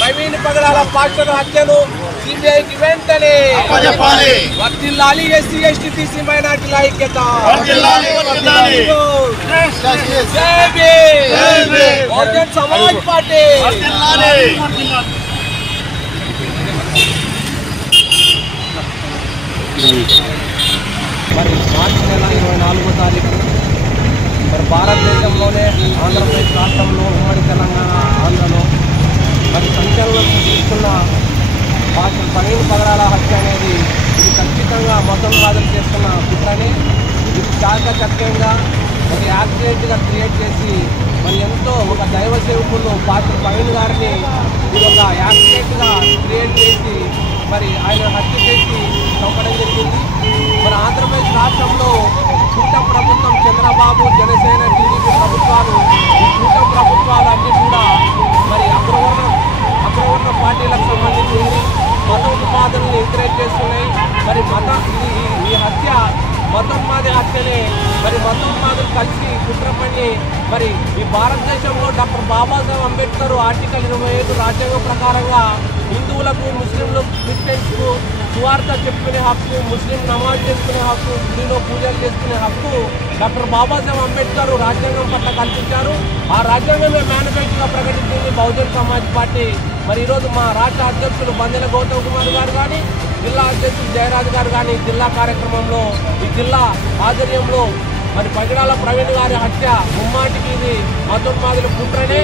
ప్రవీణ్ పగడాల pastor హత్యను సిబిఐకి వెంటనే వర్ధిల్లాలి ఎస్సీ ఎస్టీ బీసీ మైనార్టీల ఐక్యత బహుజన్ సమాజ్ పార్టీ మరి మార్చి నెల 24వ తారీఖు మరి భారతదేశంలోనే ఆంధ్రప్రదేశ్ రాష్ట్రంలో ఉమ్మడి తెలంగాణ ఆంధ్రలో మరి సంచలనం సృష్టిస్తున్న పాస్టర్ ప్రవీణ్ పగడాల హత్య అనేది ఇది ఖచ్చితంగా మొత్తంవాదులు చేస్తున్న కుట్రని ఇది చాకచక్యంగా ఒక యాక్సిడెంట్గా క్రియేట్ చేసి మరి ఎంతో ఒక దైవ సేవకులు పాస్టర్ ప్రవీణ్ గారిని ఇది ఒక యాక్సిడెంట్గా క్రియేట్ చేసి మరి ఆయన హత్య చేసి చంపడం జరిగింది. మరి ఆంధ్రప్రదేశ్ రాష్ట్రంలో కూటమి ప్రభుత్వం చంద్రబాబు జనసేన టీడీపీ ప్రభుత్వాలు ఈ కూటమి ప్రభుత్వాలు అన్నీ కూడా మరి అగ్రవర్ణ పార్టీలకు సంబంధించి మతోన్మాదులను ఎంకరేజ్ చేస్తున్నాయి. మరి ఈ హత్య మతోన్మాది హత్యనే. మరి మతోన్మాదులు కలిసి కుట్రపడి మరి ఈ భారతదేశంలో డాక్టర్ బాబాసాహెబ్ అంబేద్కర్ ఆర్టికల్ 25 రాజ్యాంగం ప్రకారంగా హిందువులకు, ముస్లింలు, క్రిస్టియన్స్కు సువార్త చెప్పుకునే హక్కు, ముస్లిం నమాజ్ చేసుకునే హక్కు, గుడిలో పూజలు చేసుకునే హక్కు డాక్టర్ బాబాసాహెబ్ అంబేద్కర్ రాజ్యాంగం పట్ల కల్పించారు. ఆ రాజ్యాంగమే మేనిఫెస్టోగా ప్రకటించింది బహుజన్ సమాజ్ పార్టీ. మరి ఈరోజు మా రాష్ట్ర అధ్యక్షులు బందెల గౌతమ్ కుమార్ గారు కానీ, జిల్లా అధ్యక్షులు జయరాజు గారు కానీ జిల్లా కార్యక్రమంలో ఈ జిల్లా ఆధ్వర్యంలో మరి పగడాల ప్రవీణ్ గారి హత్య ముమ్మాటికి ఇది మతోన్మాదుల కుట్రనే.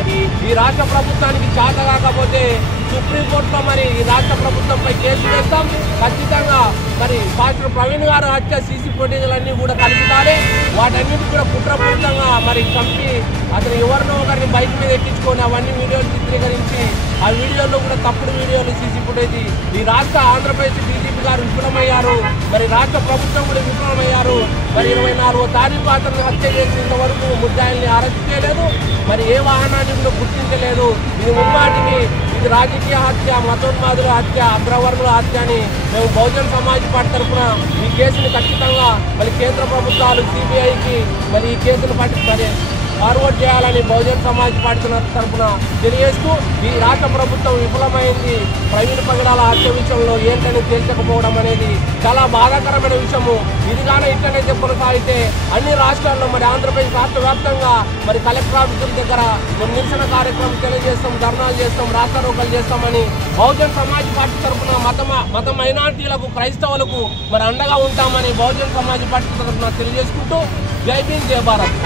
ఈ రాష్ట్ర ప్రభుత్వానికి చేత కాకపోతే సుప్రీంకోర్టులో మరి ఈ రాష్ట్ర ప్రభుత్వంపై కేసు వేస్తాం. ఖచ్చితంగా మరి పాస్టర్ ప్రవీణ్ గారు హత్య సీసీ ఫుటేజ్లన్నీ కూడా కలుపుతారు. వాటన్నిటి కూడా కుట్రపూరితంగా మరి చంపి అతను ఎవరినో ఒకరిని బైక్ మీద ఎక్కించుకొని అవన్నీ వీడియోలు చిత్రీకరించి ఆ వీడియోలో కూడా తప్పుడు వీడియోలు సీసీ ఫుటేజ్ ఈ రాష్ట్ర ఆంధ్రప్రదేశ్ డీజీపీ గారు విఫలమయ్యారు. మరి రాష్ట్ర ప్రభుత్వం కూడా విఫలమయ్యారు. మరి 24వ తారీఖు అతను హత్య చేసేంత వరకు ముద్దాయిల్ని అరెస్ట్ చేయలేదు. మరి ఏ వాహనాన్ని కూడా గుర్తించలేదు. ఇది ముమ్మాటికి ఇది రాజకీయ హత్య, మతోన్మాదుల హత్య, అగ్రవర్ణుల హత్య అని మేము బహుజన్ సమాజ్ పార్టీ తరఫున ఈ కేసుని ఖచ్చితంగా మరి కేంద్ర ప్రభుత్వాలు సిబిఐకి మరి ఈ కేసును ఫార్వర్డ్ చేయాలని బహుజన్ సమాజ్ పార్టీ తరఫున తెలియజేస్తూ ఈ రాష్ట్ర ప్రభుత్వం విఫలమైంది. ప్రవీణ్ పగడాల హత్య విషయంలో ఏంటని తేల్చకపోవడం అనేది చాలా బాధాకరమైన విషయము. ఇది కానీ ఇట్లనైతే కొనసాగితే అన్ని రాష్ట్రాల్లో మరి ఆంధ్రప్రదేశ్ రాష్ట్ర వ్యాప్తంగా మరి కలెక్టర్ ఆఫీసుల దగ్గర మేము నిరసన కార్యక్రమం తెలియజేస్తాం, ధర్నాలు చేస్తాం, రాస్తారోకలు చేస్తామని బహుజన్ సమాజ్ పార్టీ తరఫున మత మైనార్టీలకు, క్రైస్తవులకు మరి అండగా ఉంటామని బహుజన్ సమాజ్ పార్టీ తరఫున తెలియజేసుకుంటూ జై భీమ్, జై భారత్.